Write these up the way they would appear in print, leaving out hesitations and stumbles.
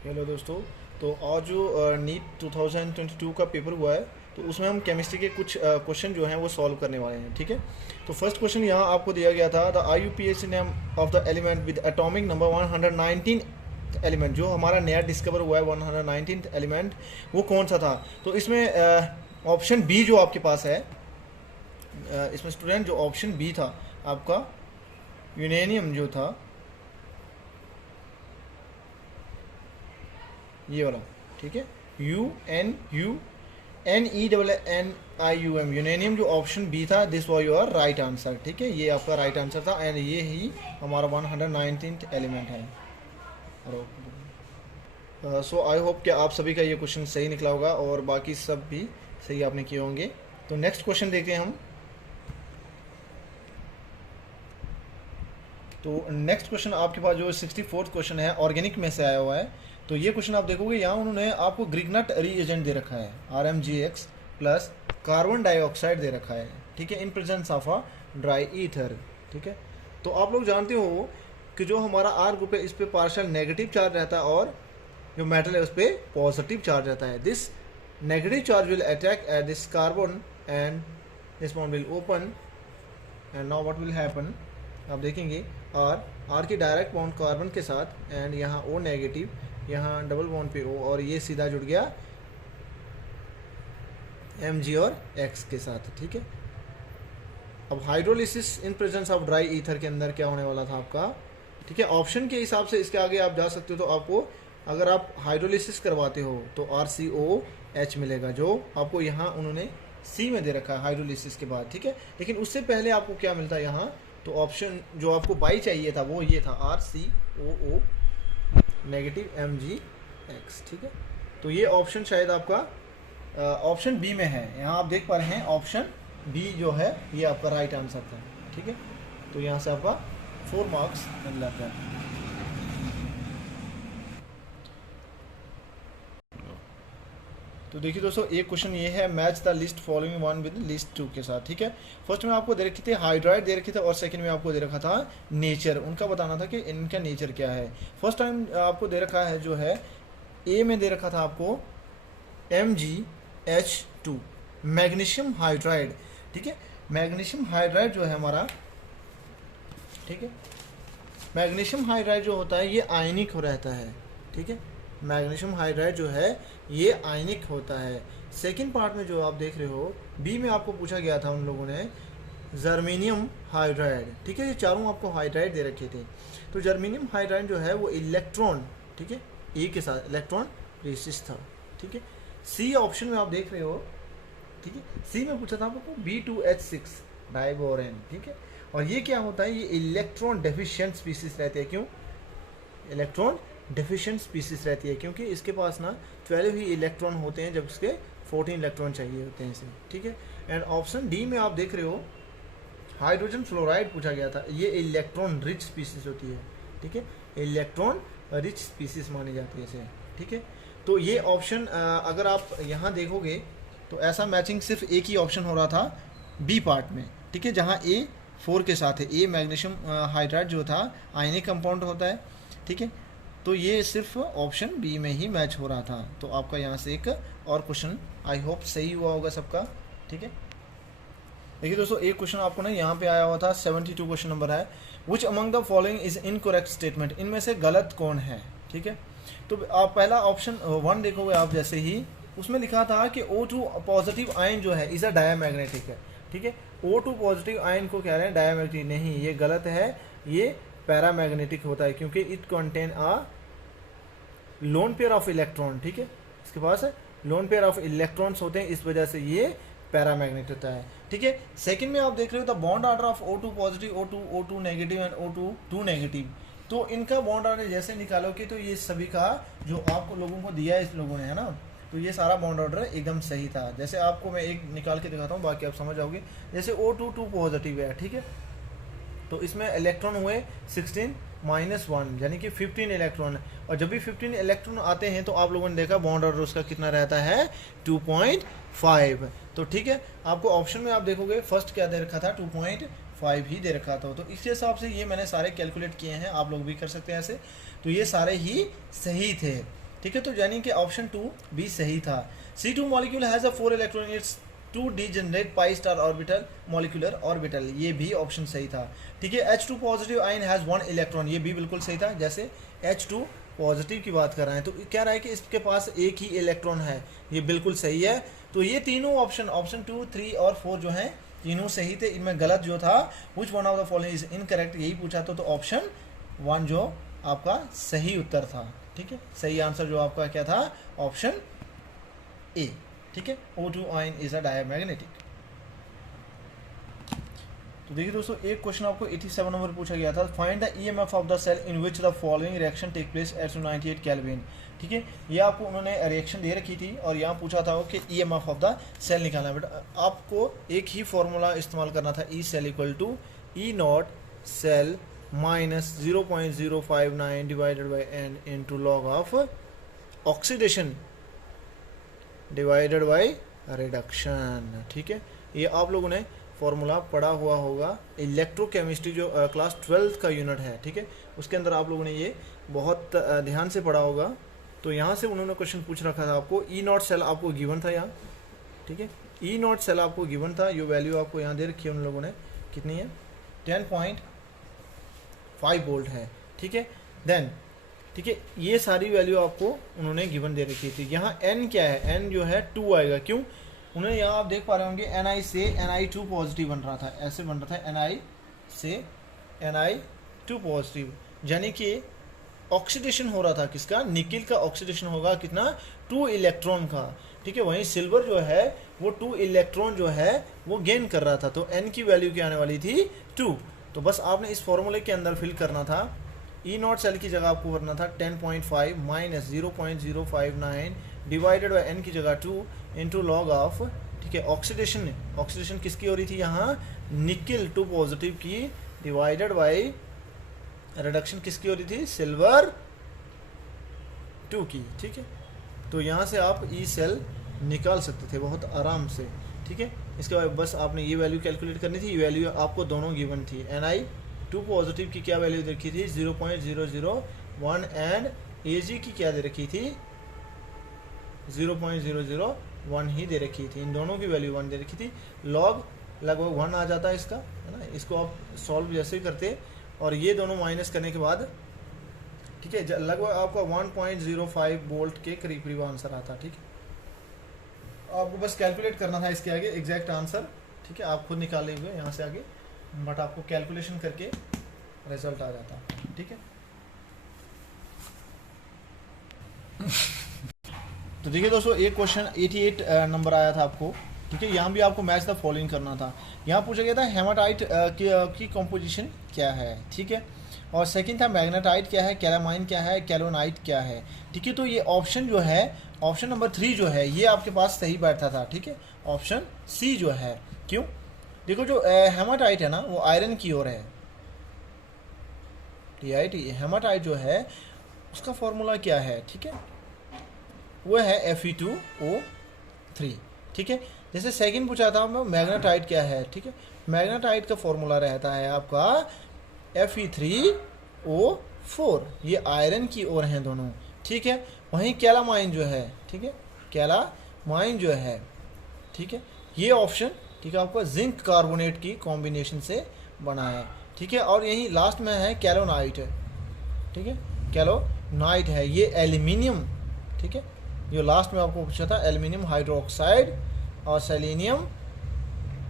Hello दोस्तों। तो आज जो नीट 2022 का पेपर हुआ है, तो उसमें हम केमिस्ट्री के कुछ क्वेश्चन जो हैं वो सॉल्व करने वाले हैं। ठीक है। तो फर्स्ट क्वेश्चन यहाँ आपको दिया गया था, the IUPAC name of the element with atomic number 119 element. जो हमारा नया डिस्कवर हुआ है 119 एलिमेंट, वो कौन सा था। तो इसमें ऑप्शन बी जो आपके पास है, इसमें स्टूडेंट जो ऑप्शन बी था आपका, यूरेनियम जो था, ये वाला। ठीक है। UNUNEIUM, यूरेनियम जो ऑप्शन बी था, this was your right answer. ठीक है, ये आपका राइट आंसर था एंड ये ही हमारा 119th एलिमेंट है। सो आई होप कि आप सभी का ये क्वेश्चन सही निकला होगा और बाकी सब भी सही आपने किए होंगे। तो नेक्स्ट क्वेश्चन देखते हैं हम। तो नेक्स्ट क्वेश्चन आपके पास जो 64th क्वेश्चन है, ऑर्गेनिक में से आया हुआ है। तो ये क्वेश्चन आप देखोगे, यहाँ उन्होंने आपको ग्रिग्नट रीएजेंट दे रखा है, RMGX प्लस कार्बन डाइऑक्साइड दे रखा है। ठीक है, in presence of a dry ether. ठीक है। तो आप लोग जानते हो कि जो हमारा R ग्रुप है, इस पे पार्शियल नेगेटिव चार्ज रहता है और जो मेटल है उस पर पॉजिटिव चार्ज रहता है। This negative charge will attack at this carbon and this bond will open and now what will happen, आप देखेंगे आर की डायरेक्ट बॉन्ड कार्बन के साथ एंड यहाँ O नेगेटिव, यहाँ डबल बॉन्ड पे O, और ये सीधा जुड़ गया Mg और X के साथ। ठीक है। अब hydrolysis in presence of dry ether के अंदर क्या होने वाला था आपका। ठीक है, ऑप्शन के हिसाब से इसके आगे आप जा सकते हो। तो आपको अगर आप हाइड्रोलिसिस करवाते हो तो RCOH मिलेगा, जो आपको यहाँ उन्होंने C में दे रखा है हाइड्रोलिसिस के बाद। ठीक है, लेकिन उससे पहले आपको क्या मिलता है यहाँ। तो ऑप्शन जो आपको बाई चाहिए था वो ये था, RCOO नेगेटिव MgX। ठीक है। तो ये ऑप्शन शायद आपका ऑप्शन बी में है। यहाँ आप देख पा रहे हैं ऑप्शन बी जो है ये आपका राइट आंसर था। ठीक है। तो यहाँ से आपका 4 मार्क्स मिल जाता है। तो देखिए दोस्तों, एक क्वेश्चन ये है, match the list following one with list 2 के साथ। ठीक है। फर्स्ट में आपको दे रखे थे हाइड्राइड दे रखे थे और सेकंड में आपको दे रखा था नेचर। उनका बताना था कि इनका नेचर क्या है। फर्स्ट टाइम आपको दे रखा है जो है ए में दे रखा था आपको MgH2 मैग्नीशियम हाइड्राइड। ठीक है। मैग्नीशियम हाइड्राइड जो है हमारा, ठीक है, मैग्नीशियम हाइड्राइड जो होता है ये आयनिक हो रहता है। ठीक है, मैग्नीशियम हाइड्राइड जो है ये आयनिक होता है। सेकंड पार्ट में जो आप देख रहे हो बी में आपको पूछा गया था उन लोगों ने जर्मेनियम हाइड्राइड। ठीक है, ये चारों आपको हाइड्राइड दे रखे थे। तो जर्मेनियम हाइड्राइड जो है वो इलेक्ट्रॉन, ठीक है, ए के साथ इलेक्ट्रॉन रेसिस था। ठीक है। सी ऑप्शन में आप देख रहे हो, ठीक है, सी में पूछा था आपको B2H6 डाइबोरेन। ठीक है, और ये क्या होता है, ये इलेक्ट्रॉन डेफिशिएंट स्पीसीज रहते हैं। क्यों इलेक्ट्रॉन डेफिशिएंट स्पीसीज रहती है, क्योंकि इसके पास ना 12 ही इलेक्ट्रॉन होते हैं जब इसके 14 इलेक्ट्रॉन चाहिए होते हैं इसे। ठीक है। एंड ऑप्शन डी में आप देख रहे हो हाइड्रोजन फ्लोराइड पूछा गया था, ये इलेक्ट्रॉन रिच स्पीसीज होती है। ठीक है, इलेक्ट्रॉन रिच स्पीसीज मानी जाती है इसे। ठीक है। तो ये ऑप्शन अगर आप यहाँ देखोगे तो ऐसा मैचिंग सिर्फ एक ही ऑप्शन हो रहा था बी पार्ट में। ठीक है, जहाँ A 4 के साथ है। ए मैग्नीशियम हाइड्राइड जो था आयनिक कंपाउंड होता है। ठीक है, तो ये सिर्फ ऑप्शन बी में ही मैच हो रहा था। तो आपका यहाँ से एक और क्वेश्चन आई होप सही हुआ होगा सबका। ठीक है। देखिए दोस्तों, एक क्वेश्चन आपको ना यहाँ पे आया हुआ था, 72 क्वेश्चन नंबर है, which among the following is incorrect statement, इनमें से गलत कौन है। ठीक है। तो आप पहला ऑप्शन 1 देखोगे आप, जैसे ही उसमें लिखा था कि O2 पॉजिटिव आयन जो है इज अ डायमैग्नेटिक है। ठीक है, O2 पॉजिटिव आयन को कह रहे हैं डायमैग्नेटिक, नहीं, ये गलत है, ये पैरामैग्नेटिक होता है, क्योंकि it contain a lone pair of electron. ठीक है, इसके पास लोन पेयर ऑफ इलेक्ट्रॉन्स होते हैं, इस वजह से ये पैरामैग्नेटिक होता है। ठीक है। सेकंड में आप देख रहे हो the bond order of O2 positive, O2 negative and O2 2 negative. तो इनका बॉन्ड ऑर्डर जैसे निकालोगे तो ये सभी का जो आपको लोगों को दिया है इस लोगों ने, है ना, तो ये सारा बॉन्ड ऑर्डर एकदम सही था। जैसे आपको मैं एक निकाल के दिखाता हूँ, बाकी आप समझ जाओगे। जैसे O2 2 पॉजिटिव है। ठीक है, तो इसमें इलेक्ट्रॉन हुए 16 -1 यानी कि 15 इलेक्ट्रॉन। और जब भी 15 इलेक्ट्रॉन आते हैं तो आप लोगों ने देखा बॉन्ड ऑर्डर उसका कितना रहता है, 2.5। तो ठीक है, आपको ऑप्शन में आप देखोगे फर्स्ट क्या दे रखा था, 2.5 ही दे रखा था। तो इस हिसाब से ये मैंने सारे कैलकुलेट किए हैं, आप लोग भी कर सकते हैं ऐसे। तो ये सारे ही सही थे। ठीक है, तो यानी कि ऑप्शन 2 भी सही था। C2 molecule has a 4 electron it's 2 degenerate pi star orbital molecular orbital, ये भी ऑप्शन सही था। ठीक है, H2 positive ion has 1 electron, ये भी बिल्कुल सही था। जैसे H2 पॉजिटिव की बात कर रहे हैं तो कह रहा है कि इसके पास एक ही इलेक्ट्रॉन है, ये बिल्कुल सही है। तो ये तीनों ऑप्शन 2, 3 और 4 जो हैं तीनों सही थे। इनमें गलत जो था which one of the following is incorrect, यही पूछा था, तो ऑप्शन 1 जो आपका सही उत्तर था। ठीक है, सही आंसर जो आपका क्या था, ऑप्शन ए। ठीक है, O2 ion is a diamagnetic. तो देखिए दोस्तों, एक क्वेश्चन आपको 87 नंबर पूछा गया था, find the EMF of the cell in which the following reaction take place at 98 kelvin. ठीक है, ये आपको उन्होंने रिएक्शन दे रखी थी और यहाँ पूछा था कि ईएमएफ ऑफ द सेल निकालना है। बट आपको एक ही फॉर्मूला इस्तेमाल करना था, E cell equal to E not cell minus 0.059 divided by n into log of oxidation divided by reduction. ठीक है, ये आप लोगों ने फॉर्मूला पढ़ा हुआ होगा, इलेक्ट्रोकेमिस्ट्री जो क्लास 12th का यूनिट है। ठीक है, उसके अंदर आप लोगों ने ये बहुत ध्यान से पढ़ा होगा। तो यहाँ से उन्होंने क्वेश्चन पूछ रखा था आपको, ई नॉट सेल आपको गिवन था यहाँ। ठीक है, ई नॉट सेल आपको गिवन था, ये वैल्यू आपको यहाँ दे रखी है उन लोगों ने, कितनी है, 10.5 वोल्ट है। ठीक है, देन ठीक है, ये सारी वैल्यू आपको उन्होंने गिवन दे रखी थी। यहाँ एन क्या है, एन जो है 2 आएगा, क्यों, उन्होंने यहाँ आप देख पा रहे होंगे Ni से Ni2 पॉजिटिव बन रहा था, ऐसे बन रहा था Ni से Ni2 पॉजिटिव, यानी कि ऑक्सीडेशन हो रहा था किसका, निकिल का ऑक्सीडेशन होगा कितना, 2 इलेक्ट्रॉन का। ठीक है, वहीं सिल्वर जो है वो 2 इलेक्ट्रॉन जो है वो गेन कर रहा था, तो n की वैल्यू क्या आने वाली थी, 2। तो बस आपने इस फॉर्मूले के अंदर फिल करना था, ई नॉट सेल की जगह आपको करना था 10.5 माइनस 0.059 डिवाइडेड बाई एन की जगह 2 इंटू लॉग ऑफ, ठीक है, ऑक्सीडेशन किसकी हो रही थी यहाँ, निकिल 2 पॉजिटिव की, डिवाइडेड बाई रिडक्शन किसकी हो रही थी, सिल्वर 2 की। ठीक है, तो यहाँ से आप ई सेल निकाल सकते थे बहुत आराम से। ठीक है, इसके बाद बस आपने ये वैल्यू कैलकुलेट करनी थी, ये वैल्यू आपको दोनों गिवन थी। Ni2 पॉजिटिव की क्या वैल्यू दे रखी थी, 0.001 एंड Ag की क्या दे रखी थी, 0.001 ही दे रखी थी, इन दोनों की वैल्यू 1 दे रखी थी। लॉग लगभग 1 आ जाता है इसका, है ना, इसको आप सॉल्व जैसे ही करते और ये दोनों माइनस करने के बाद, ठीक है, लगभग आपका 1.05 वोल्ट के करीब करीब आंसर आता। ठीक है, आपको बस कैलकुलेट करना था इसके आगे एग्जैक्ट आंसर। ठीक है, आप खुद निकाल लेंगे यहाँ से आगे, बट आपको कैलकुलेशन करके रिजल्ट आ जाता। ठीक है, तो देखिए दोस्तों, एक क्वेश्चन 88 नंबर आया था आपको। ठीक है, यहाँ भी आपको मैच द फॉलोइंग करना था। यहाँ पूछा गया था हेमाटाइट की कॉम्पोजिशन क्या है। ठीक है, और सेकंड था मैग्नेटाइट क्या है, कैलामाइन क्या है, कैलोनाइट क्या है। ठीक है, तो ये ऑप्शन जो है, ऑप्शन नंबर 3 जो है ये आपके पास सही बैठता था। ठीक है, ऑप्शन सी जो है, क्यों, देखो जो हेमाटाइट है ना वो आयरन की ओर है, TiT, हेमाटाइट जो है उसका फॉर्मूला क्या है, ठीक है, वो है Fe2O3। ठीक है, जैसे सेकंड पूछा था मैग्नेटाइट क्या है। ठीक है, मैग्नेटाइट का फॉर्मूला रहता है आपका Fe3O4, ये आयरन की ओर हैं दोनों। ठीक है, वहीं कैलामाइन जो है, ठीक है, कैलामाइन जो है, ठीक है, ये ऑप्शन, ठीक है, आपका जिंक कार्बोनेट की कॉम्बिनेशन से बना है। ठीक है, और यही लास्ट में है कैलोनाइट। ठीक है, कैलोनाइट है ये एल्यूमिनियम। ठीक है, जो लास्ट में आपको पूछा था एल्यूमिनियम हाइड्रोक्साइड और सेलेनियम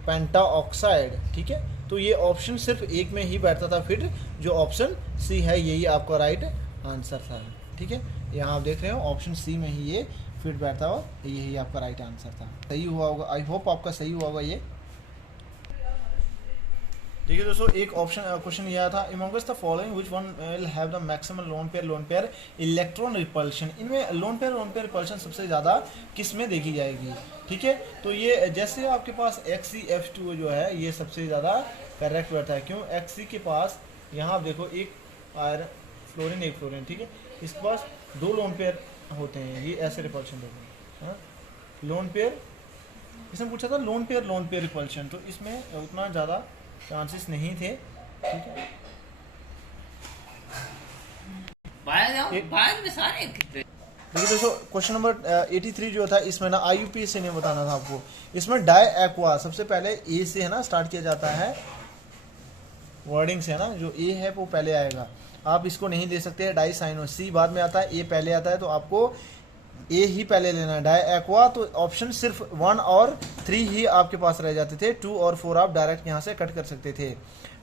पेंटाऑक्साइड। ठीक है, तो ये ऑप्शन सिर्फ एक में ही बैठता था फिट, जो ऑप्शन सी है यही आपका राइट आंसर था। ठीक है, यहाँ आप देख रहे हो ऑप्शन सी में ही ये फिट बैठता हो, यही आपका राइट आंसर था। सही हुआ होगा, आई होप आपका सही हुआ होगा ये। देखिए दोस्तों, एक ऑप्शन क्वेश्चन यह था, amongst the following which one will have the maximum lone pair electron repulsion. इनमें लोन पेयर रिपल्शन सबसे ज़्यादा किस में देखी जाएगी। ठीक है, तो ये जैसे आपके पास XeF2 जो है ये सबसे ज़्यादा करेक्ट बैठता है। क्यों, Xe के पास यहाँ आप देखो एक आयरन फ्लोरीन एक फ्लोरीन, ठीक है, इसके पास 2 लोन पेयर होते हैं, ये ऐसे रिपल्शन देखो, हाँ, लोन पेयर, इसमें पूछा था लोन पेयर रिपल्शन, तो इसमें उतना ज़्यादा चांसेस नहीं थे। ठीक है, बाहर में सारे कितने देखिए दोस्तों क्वेश्चन नंबर 83 जो था इसमें ना IUPAC से नहीं बताना था आपको, इसमें डाई एक्वा सबसे पहले ए से है ना स्टार्ट किया जाता है, वर्डिंग से है ना, जो ए है वो पहले आएगा, आप इसको नहीं दे सकते डाई साइनो, सी बाद में आता है, ए पहले आता है, तो आपको ए ही पहले लेना है। डाई एक्वा तो ऑप्शन सिर्फ 1 और 3 ही आपके पास रह जाते थे, 2 और 4 आप डायरेक्ट यहाँ से कट कर सकते थे।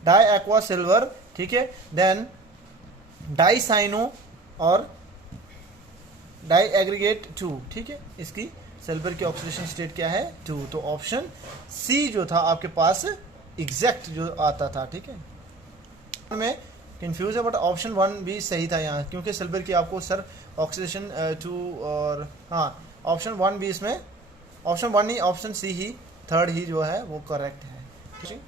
डाई एक्वा सिल्वर, ठीक है, देन डाई साइनो और डाई एग्रीगेट 2, ठीक है, इसकी सिल्वर की ऑक्सीडेशन स्टेट क्या है 2, तो ऑप्शन सी जो था आपके पास एग्जैक्ट जो आता था, ठीक है। में कंफ्यूज है बट ऑप्शन 1 भी सही था यहाँ, क्योंकि सिल्वर की आपको सर ऑक्सीडेशन 2 और हाँ ऑप्शन 1 भी इसमें, ऑप्शन 1 नहीं ऑप्शन सी ही थर्ड ही जो है वो करेक्ट है, ठीक है।